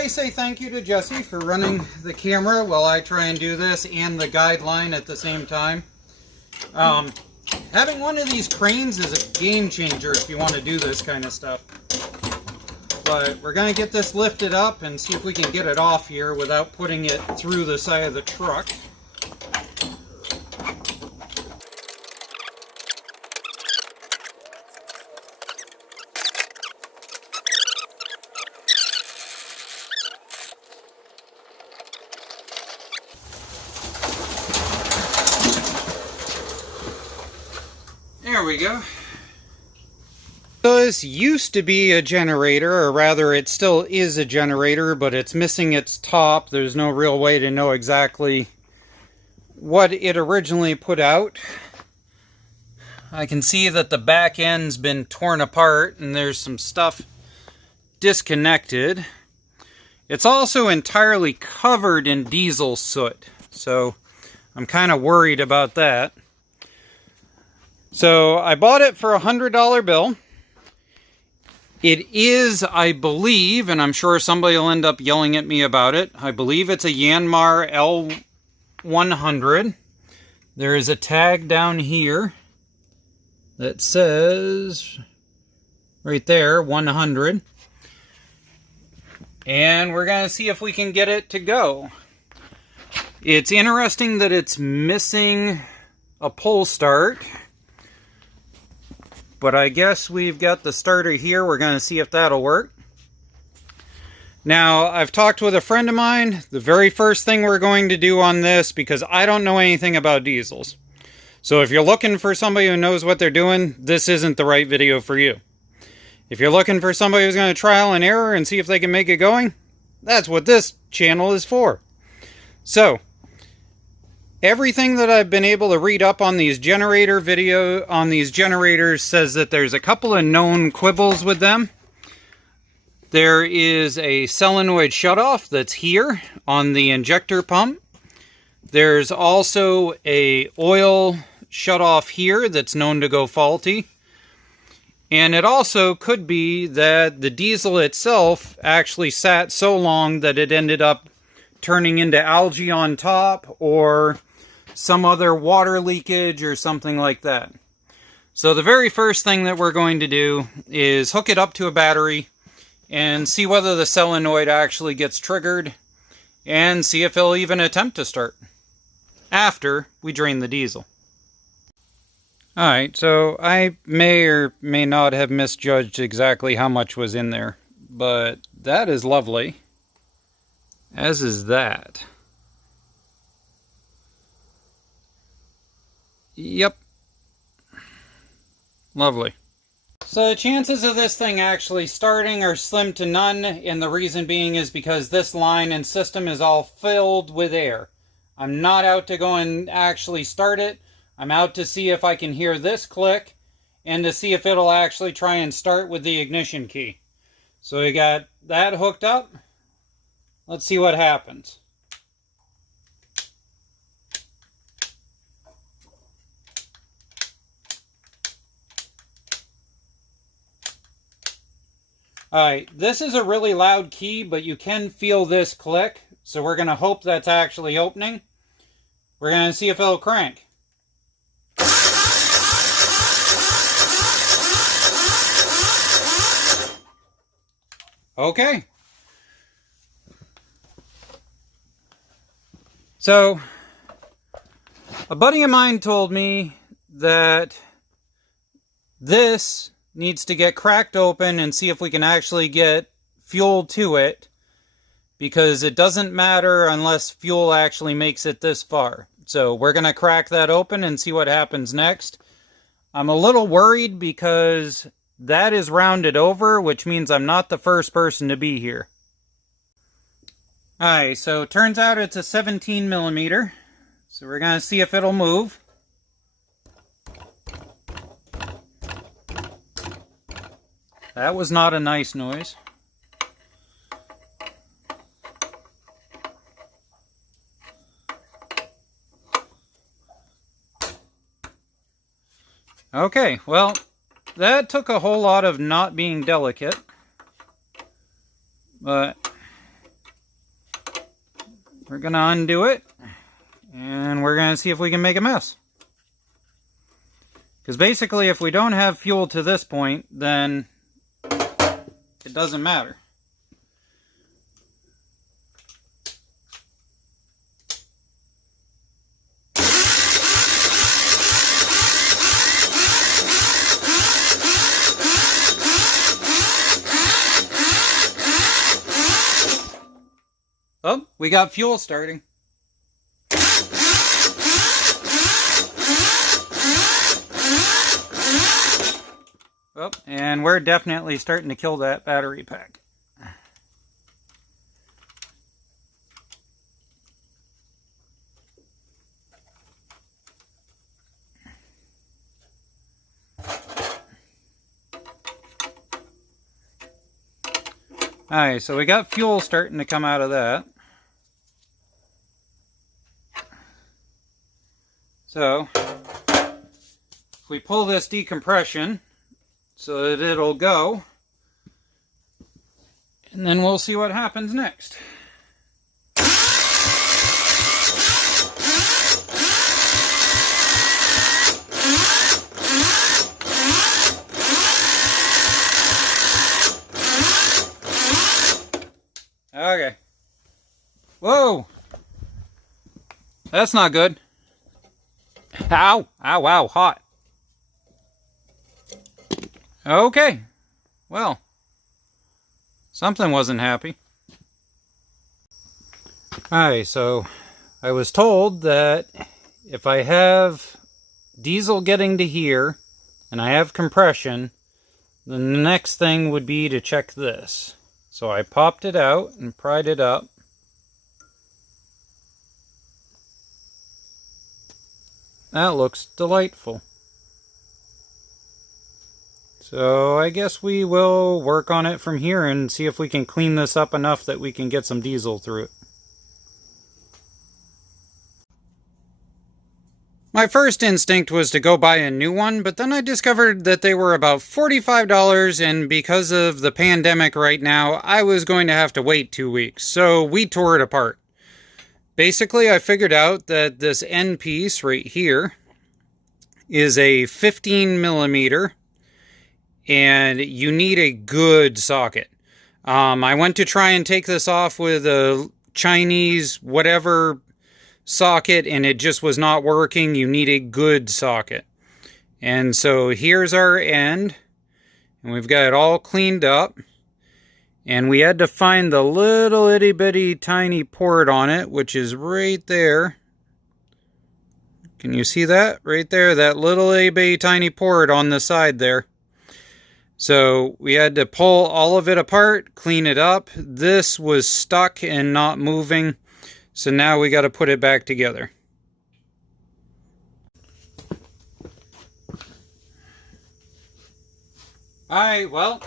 I say thank you to Jesse for running the camera while I try and do this and the guideline at the same time. Having one of these cranes is a game changer if you want to do this kind of stuff. But we're going to get this lifted up and see if we can get it off here without putting it through the side of the truck. There we go. So this used to be a generator, or rather it still is a generator, but it's missing its top. There's no real way to know exactly what it originally put out. I can see that the back end's been torn apart and there's some stuff disconnected. It's also entirely covered in diesel soot, so I'm kind of worried about that. So I bought it for a $100 bill. It is, I believe, and I'm sure somebody will end up yelling at me about it, I believe it's a Yanmar L100. There is a tag down here that says, right there, 100. And we're going to see if we can get it to go. It's interesting that it's missing a pull start. But I guess we've got the starter here. We're going to see if that'll work. Now, I've talked with a friend of mine. The very first thing we're going to do on this, because I don't know anything about diesels. So if you're looking for somebody who knows what they're doing, this isn't the right video for you. If you're looking for somebody who's going to trial and error and see if they can make it going, that's what this channel is for. So, everything that I've been able to read up on these generators says that there's a couple of known quibbles with them. There is a solenoid shutoff that's here on the injector pump. There's also a oil shutoff here that's known to go faulty. And it also could be that the diesel itself actually sat so long that it ended up turning into algae on top, or some other water leakage or something like that. So the very first thing that we're going to do is hook it up to a battery and see whether the solenoid actually gets triggered and see if it'll even attempt to start after we drain the diesel. Alright, so I may or may not have misjudged exactly how much was in there, but that is lovely, as is that. Yep. Lovely. So the chances of this thing actually starting are slim to none, and the reason being is because this line and system is all filled with air. I'm not out to go and actually start it. I'm out to see if I can hear this click, and to see if it'll actually try and start with the ignition key. So we got that hooked up. Let's see what happens. Alright, this is a really loud key, but you can feel this click, so we're going to hope that's actually opening. We're going to see if it'll crank. Okay. So, a buddy of mine told me that this needs to get cracked open and see if we can actually get fuel to it, because it doesn't matter unless fuel actually makes it this far. So we're going to crack that open and see what happens next. I'm a little worried because that is rounded over, which means I'm not the first person to be here. Alright, so it turns out it's a 17 millimeter. So we're going to see if it'll move. That was not a nice noise. Okay, well, that took a whole lot of not being delicate. But we're going to undo it, and we're going to see if we can make a mess. Because basically, if we don't have fuel to this point, then it doesn't matter. Oh, we got fuel starting. Oh, and we're definitely starting to kill that battery pack. Alright, so we got fuel starting to come out of that. So, if we pull this decompression so that it'll go, and then we'll see what happens next. Okay. Whoa! That's not good. Ow! Ow, ow, hot. Okay. Well, something wasn't happy. Alright, so I was told that if I have diesel getting to here and I have compression, then the next thing would be to check this. So I popped it out and pried it up. That looks delightful. So I guess we will work on it from here and see if we can clean this up enough that we can get some diesel through it. My first instinct was to go buy a new one, but then I discovered that they were about $45, and because of the pandemic right now, I was going to have to wait 2 weeks, so we tore it apart. Basically, I figured out that this end piece right here is a 15 millimeter, and you need a good socket. I went to try and take this off with a Chinese whatever socket, and it just was not working. You need a good socket. And so here's our end, and we've got it all cleaned up, and we had to find the little itty bitty tiny port on it, which is right there. Can you see that right there? That little itty bitty tiny port on the side there. So we had to pull all of it apart, clean it up. This was stuck and not moving. So now we got to put it back together. Alright, well,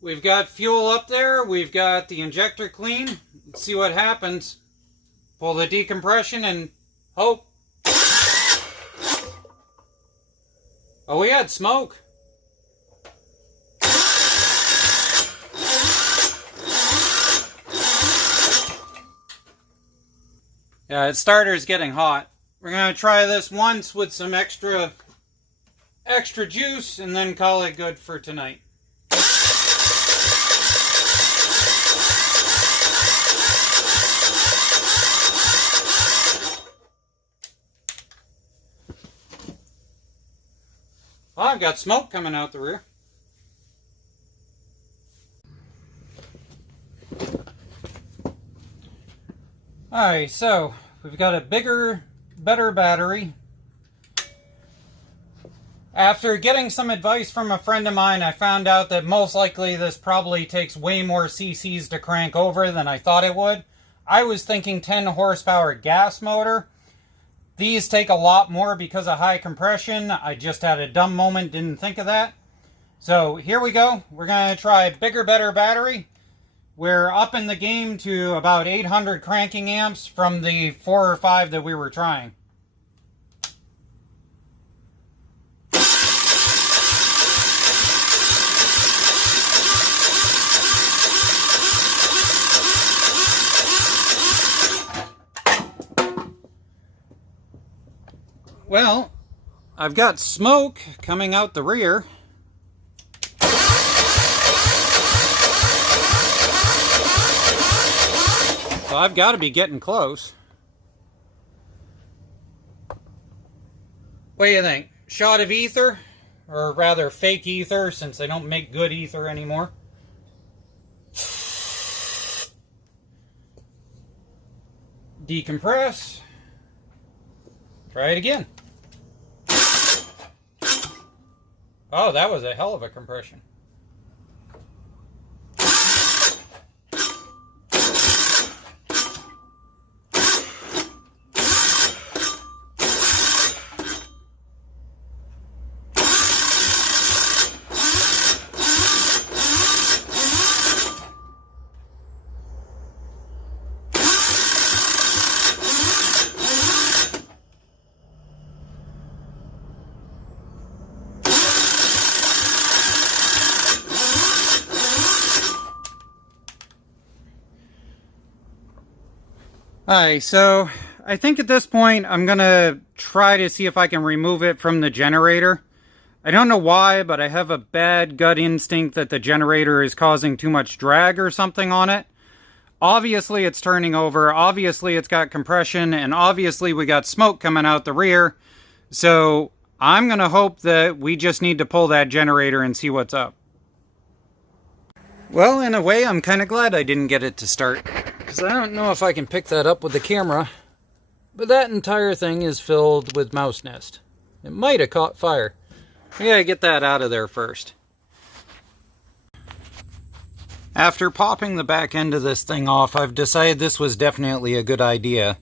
we've got fuel up there. We've got the injector clean. Let's see what happens. Pull the decompression and hope. Oh, we had smoke. Yeah, its starter's getting hot. We're going to try this once with some extra juice and then call it good for tonight. Well, I've got smoke coming out the rear. Alright, so we've got a bigger, better battery. After getting some advice from a friend of mine, I found out that most likely this probably takes way more cc's to crank over than I thought it would. I was thinking 10 horsepower gas motor. These take a lot more because of high compression. I just had a dumb moment, didn't think of that. So here we go. We're going to try bigger, better battery. We're up in the game to about 800 cranking amps from the 4 or 5 that we were trying. Well, I've got smoke coming out the rear. So I've got to be getting close. What do you think? Shot of ether? Or rather fake ether, since they don't make good ether anymore. Decompress. Try it again. Oh, that was a hell of a compression. Alright, so I think at this point I'm going to try to see if I can remove it from the generator. I don't know why, but I have a bad gut instinct that the generator is causing too much drag or something on it. Obviously it's turning over, obviously it's got compression, and obviously we got smoke coming out the rear. So I'm going to hope that we just need to pull that generator and see what's up. Well, in a way, I'm kind of glad I didn't get it to start, because I don't know if I can pick that up with the camera, but that entire thing is filled with mouse nest. It might have caught fire. We gotta get that out of there first. After popping the back end of this thing off, I've decided this was definitely a good idea.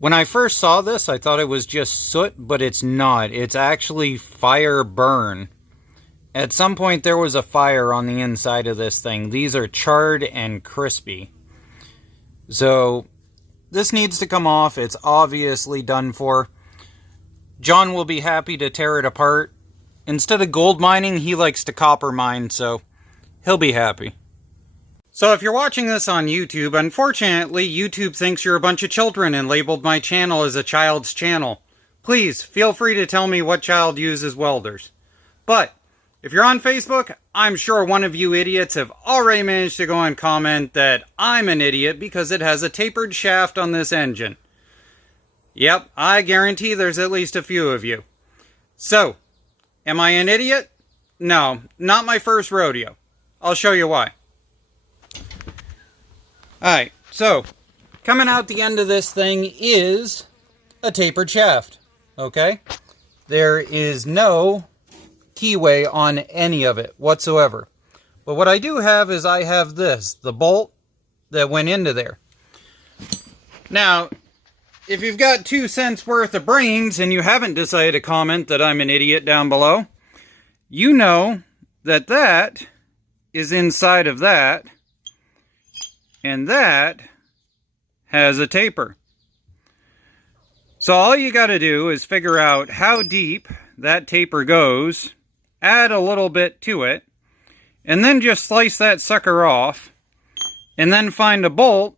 When I first saw this, I thought it was just soot, but it's not. It's actually fire burn. At some point there was a fire on the inside of this thing. These are charred and crispy. So this needs to come off. It's obviously done for. John will be happy to tear it apart. Instead of gold mining, he likes to copper mine, so he'll be happy. So if you're watching this on YouTube, unfortunately YouTube thinks you're a bunch of children and labeled my channel as a child's channel. Please feel free to tell me what child uses welders. But if you're on Facebook, I'm sure one of you idiots have already managed to go and comment that I'm an idiot because it has a tapered shaft on this engine. Yep, I guarantee there's at least a few of you. So, am I an idiot? No, not my first rodeo. I'll show you why. Alright, so, coming out the end of this thing is a tapered shaft. Okay? There is no keyway on any of it whatsoever. But what I do have is I have this, the bolt that went into there. Now, if you've got 2 cents worth of brains and you haven't decided to comment that I'm an idiot down below, you know that that is inside of that, and that has a taper. So all you got to do is figure out how deep that taper goes, add a little bit to it, and then just slice that sucker off, and then find a bolt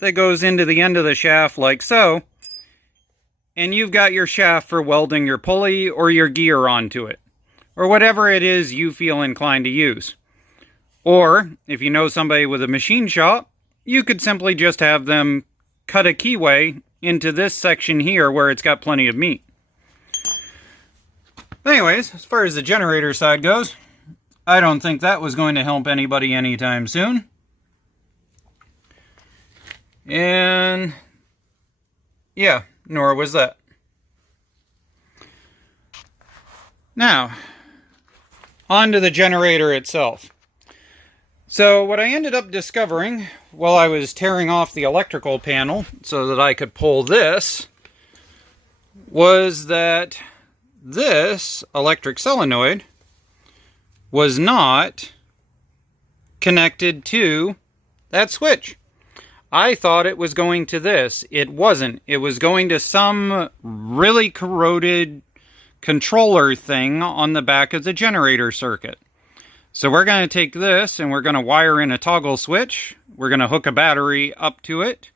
that goes into the end of the shaft like so, and you've got your shaft for welding your pulley or your gear onto it, or whatever it is you feel inclined to use. Or, if you know somebody with a machine shop, you could simply just have them cut a keyway into this section here where it's got plenty of meat. Anyways, as far as the generator side goes, I don't think that was going to help anybody anytime soon. And yeah, nor was that. Now, on to the generator itself. So what I ended up discovering while I was tearing off the electrical panel so that I could pull this was that this electric solenoid was not connected to that switch. I thought it was going to this. It wasn't. It was going to some really corroded controller thing on the back of the generator circuit. So we're going to take this and we're going to wire in a toggle switch. We're going to hook a battery up to it.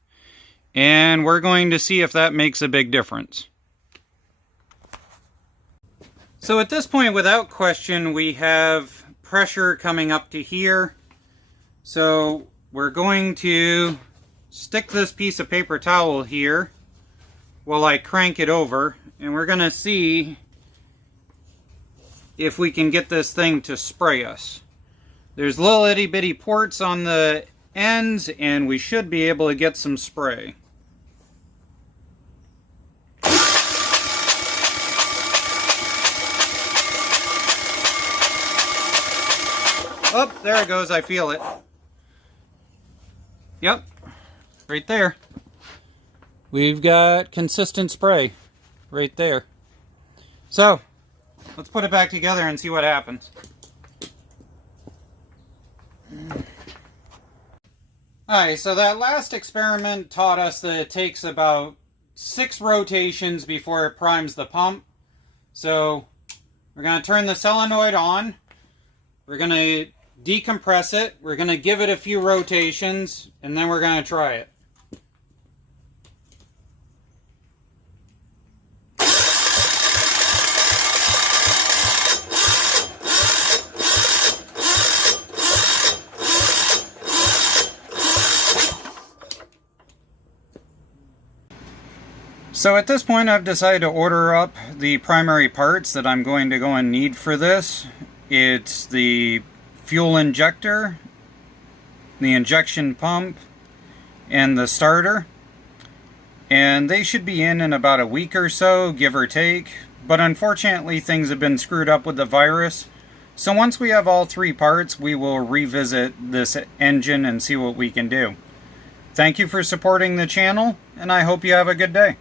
And we're going to see if that makes a big difference. So at this point, without question, we have pressure coming up to here. So we're going to stick this piece of paper towel here while I crank it over, and we're going to see if we can get this thing to spray us. There's little itty bitty ports on the ends, and we should be able to get some spray. Oh, there it goes. I feel it. Yep, right there. We've got consistent spray right there. So, let's put it back together and see what happens. Alright, so that last experiment taught us that it takes about 6 rotations before it primes the pump. So, we're going to turn the solenoid on. We're going to decompress it. We're going to give it a few rotations, and then we're going to try it. So at this point, I've decided to order up the primary parts that I'm going to go and need for this. It's the fuel injector, the injection pump, and the starter. And they should be in about a week or so, give or take. But unfortunately, things have been screwed up with the virus. So once we have all 3 parts, we will revisit this engine and see what we can do. Thank you for supporting the channel, and I hope you have a good day.